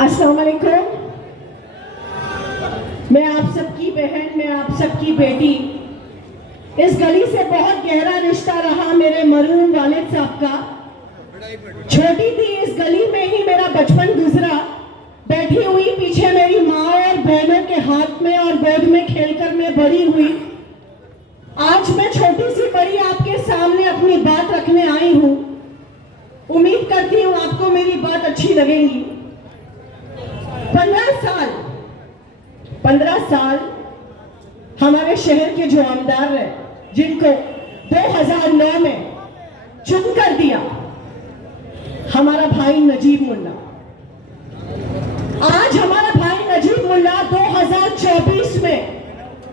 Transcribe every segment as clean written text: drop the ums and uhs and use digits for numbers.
अस्सलाम वालेकुम। मैं आप सबकी बहन, मैं आप सबकी बेटी। इस गली से बहुत गहरा रिश्ता रहा मेरे मरहूम वालिद साहब का। छोटी थी इस गली में ही मेरा बचपन गुजरा। बैठी हुई पीछे मेरी माँ और बहनों के हाथ में और गोद में खेलकर मैं बड़ी हुई। आज मैं छोटी सी बड़ी आपके सामने अपनी बात रखने आई हूँ। उम्मीद करती हूँ आपको मेरी बात अच्छी लगेगी। 15 साल हमारे शहर के जो आमदार है, जिनको 2009 में चुन कर दिया हमारा भाई नजीब मुल्ला। आज हमारा भाई नजीब मुल्ला 2024 में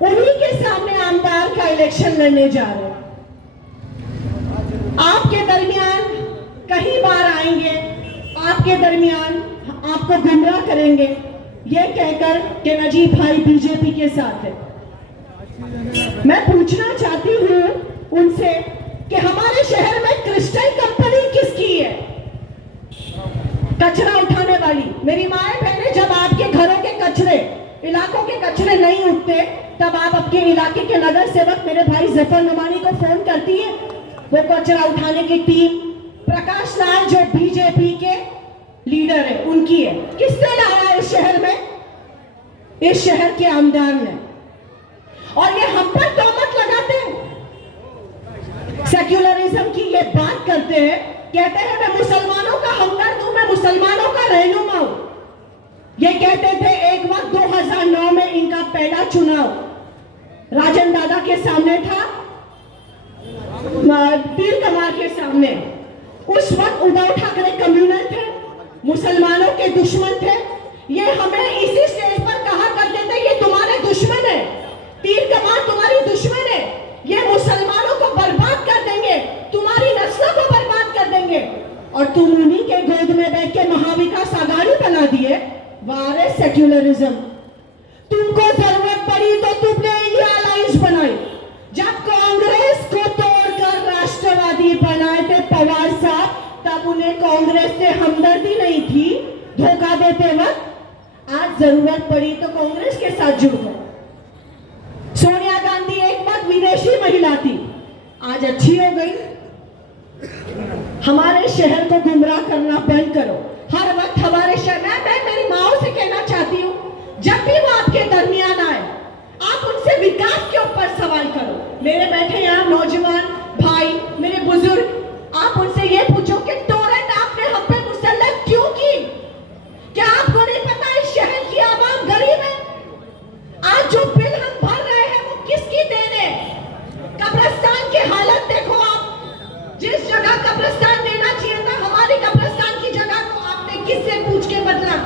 उन्हीं के सामने आमदार का इलेक्शन लड़ने जा रहे हैं। आपके दरमियान कई बार आएंगे, आपके दरमियान आपको गुमराह करेंगे ये कहकर कि नजीब भाई बीजेपी के साथ है। मैं पूछना चाहती हूँ उनसे कि हमारे शहर में क्रिस्टल कंपनी किसकी है? कचरा उठाने वाली मेरी माए बहनें, जब आपके घरों के कचरे, इलाकों के कचरे नहीं उठते, तब आप अपने इलाके के नगर सेवक मेरे भाई जफर नुमानी को फोन करती है। वो कचरा उठाने की टीम प्रकाश लाल जो बीजेपी के लीडर है उनकी है। किसने लाया इस शहर में? इस शहर के आमदार ने। और ये हम पर तोहमत लगाते हैं, सेक्युलरिज्म की ये बात करते हैं, कहते हैं मैं मुसलमानों का हमदर्द हूं, मैं मुसलमानों का रहनुमा हूं। ये कहते थे एक वक्त 2009 में इनका पहला चुनाव राजन दादा के सामने था, तीर कमाल के सामने। उस वक्त उद्धव ठाकरे कम्युनल थे, मुसलमानों के दुश्मन थे। ये हमें इसी स्टेज पर कहा करते थे ये तुम्हारे दुश्मन है, तीर कमाल तुम्हारी दुश्मन है, ये मुसलमानों को बर्बाद कर देंगे, तुम्हारी नस्लों को बर्बाद कर देंगे। और तुम उन्हीं के गोद में बैठ के महाविकास आघाड़ी बना दिए। वारे सेक्युलरिज्म। तुमको जरूरत पड़ी तो तुमने इंडिया अलायंस बनाई। जब कांग्रेस को तोड़कर राष्ट्रवादी बनाए थे पवार साहब, तब उन्हें कांग्रेस से हमदर्दी नहीं थी धोखा देते वक्त। आज जरूरत पड़ी तो कांग्रेस के साथ जुड़ गए। सोनिया गांधी एक वक्त विदेशी महिला थी, आज अच्छी हो गई। हमारे शहर को गुमराह करना बंद करो। हर वक्त हमारे शहर में मैं मेरी माओ से कहना चाहती हूँ, जब भी वो आपके दरमियान आए आप उनसे विकास के ऊपर सवाल करो। मेरे बैठे यहाँ नौजवान भाई, मेरे बुजुर्ग, आप उनसे ये पूछो कि टोरेंट आपने हम पे मुसल्लत क्यों की? क्या आपको नहीं पता इस शहर की आवाम गरीब है? आज जो बिल हम भर रहे हैं वो किसकी देन है? कब्रिस्तान की हालत देखो आप। जिस जगह कब्रिस्तान देना चाहिए था, हमारी कब्रिस्तान की जगह को आपने किससे पूछ के बदला?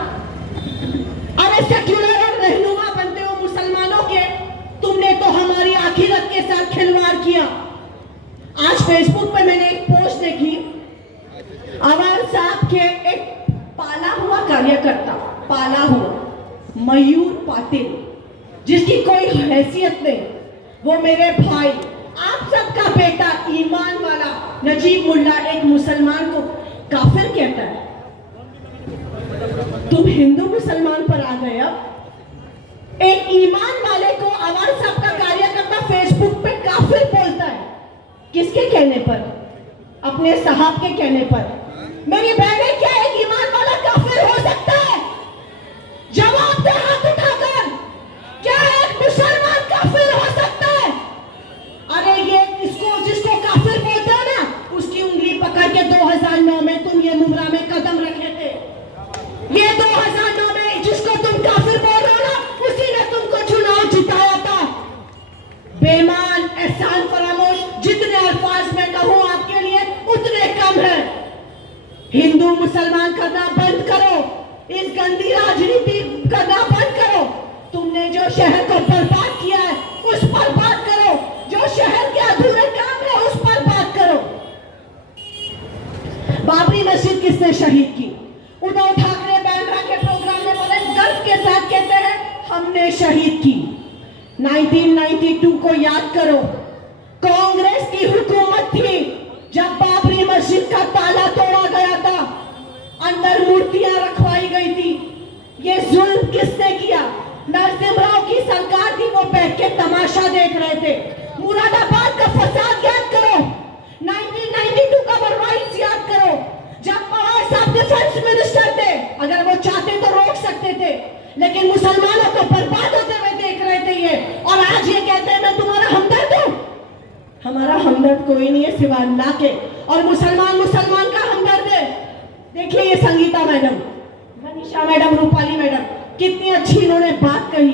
अरे सेक्युलर और रहनुमा बनते हो मुसलमानों के, तुमने तो हमारी आखिरत के साथ खिलवाड़ किया। आज फेसबुक पे मैंने एक पोस्ट देखी, अवान साहब के एक पाला हुआ कार्यकर्ता, पाला हुआ मयूर पाटिल, जिसकी कोई हैसियत नहीं, वो मेरे भाई आप सबका बेटा ईमान वाला नजीब मुल्ला एक मुसलमान को काफिर कहता है। तुम हिंदू मुसलमान पर आ गए। अब एक ईमान वाले को अवान साहब का कार्यकर्ता फेसबुक पे काफिर बोलता है। किसके कहने पर? अपने साहब के कहने पर। मेरी बहनें, क्या एक ईमान वाला काफिर हो सकता है? जवाब दे हाथ उठाकर, क्या एक मुसलमान काफिर हो सकता है? अरे ये इसको जिसको काफिर बोलते हो ना, उसकी उंगली पकड़ के 2009 में तुम ये मुमरा में कदम रखे थे। ये 2009 में जिसको तुम काफिर बोल रहे हो ना, उसी ने तुमको चुनाव जिताया था। बेईमान, एहसान फरामोश, जितने अल्फाज में कहूं आपके लिए उतने कम है। हिंदू मुसलमान करना बंद करो, इस गंदी राजनीति करना बंद करो। तुमने जो शहर को बर्बाद किया है उस पर बात करो, जो शहर के अधूरे काम है उस पर बात करो। बाबरी मस्जिद किसने शहीद की? उद्धव ठाकरे बैंड्रा के प्रोग्राम में बड़े गर्व के साथ कहते हैं हमने शहीद की। 1992 को याद करो, कांग्रेस की हुकूमत थी जब बाबरी मस्जिद का ताला तोड़ा गया था, अंदर मूर्तियां रखवाई गई थी। ये जुल्म किसने किया? नरसिम्हा की सरकार थी, वो बैठ के तमाशा देख रहे थे। मुरादाबाद का फसाद याद करो, 1992 का वो राइट्स याद करो, जब पवार साहब डिफेंस मिनिस्टर थे। अगर वो चाहते तो रोक सकते थे, लेकिन मुसलमानों को बर्बाद होते हुए देख रहे थे ये। और आज ये कहते हैं मैं तुम्हारा हमदर्द हूं। हमारा हमदर्द कोई नहीं है सिवा अल्लाह के, और मुसलमान का हमदर्द है। देखिए ये Sangeeta madam, Manisha madam, Rupali madam, कितनी अच्छी इन्होंने बात कही।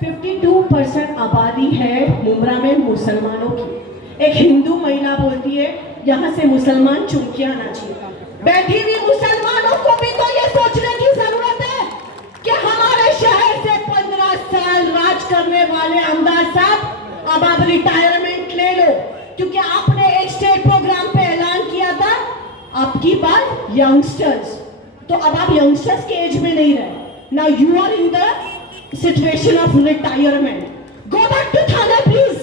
52% आबादी है मुंब्रा में मुसलमानों की। एक हिंदू महिला बोलती है यहाँ से मुसलमान चुनके आना चाहिए। बैठी हुई मुसलमानों को भी तो ये सोचने की जरूरत है कि हमारे शहर से 15 साल राज करने वाले आमदार साहब अब आप रिटायरमेंट ले लो, क्योंकि आपने एक स्टेट प्रोग्राम पे ऐलान किया था आपकी बात यंगस्टर्स, तो अब आप यंगस्टर्स के एज में नहीं रहे। Now you are in the situation of retirement. Go back to Thane please.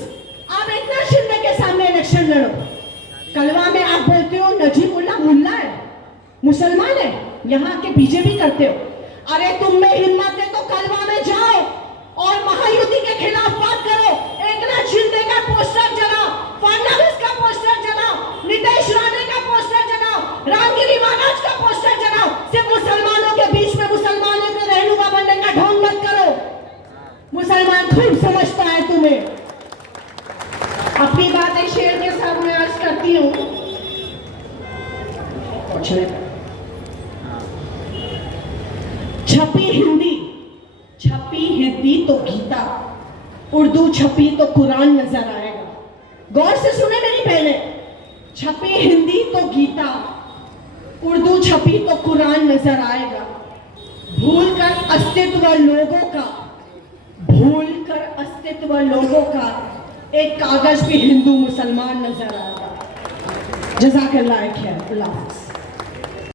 आप एकनाथ शिंदे के सामने इलेक्शन लड़ो। कलवा में आप बोलते हो नजीमुल्ला मुल्ला है, मुसलमान है, यहाँ के बीजेपी करते हो। अरे तुम में हिम्मत है तो कलवा में जाओ और महायुति के खिलाफ बात करो। एकनाथ शिंदे का पोस्टर जलाओ, फडणवीस का पोस्टर जलाओ, नीतीश राणे का पोस्टर जलाओ, रामगिरी महाराज का पोस्टर जलाओ। सिर्फ मुसलमानों के बीच में मुसलमानों के रहनुमा बनने का ढोंग मत करो। मुसलमान खूब समझता है तुम्हें। अपनी बातें शेर के सामने अर्ज करती हूँ। छपी हिंदी तो गीता, उर्दू छपी तो कुरान नजर आएगा। गौर से सुने मेरी बहने, छपी हिंदी तो गीता, उर्दू छपी तो कुरान नजर आएगा। भूलकर अस्तित्व लोगों का एक कागज भी हिंदू मुसलमान नजर आएगा। जज़ाकल्लाह खैर। अल्लाह हाफ़िज़।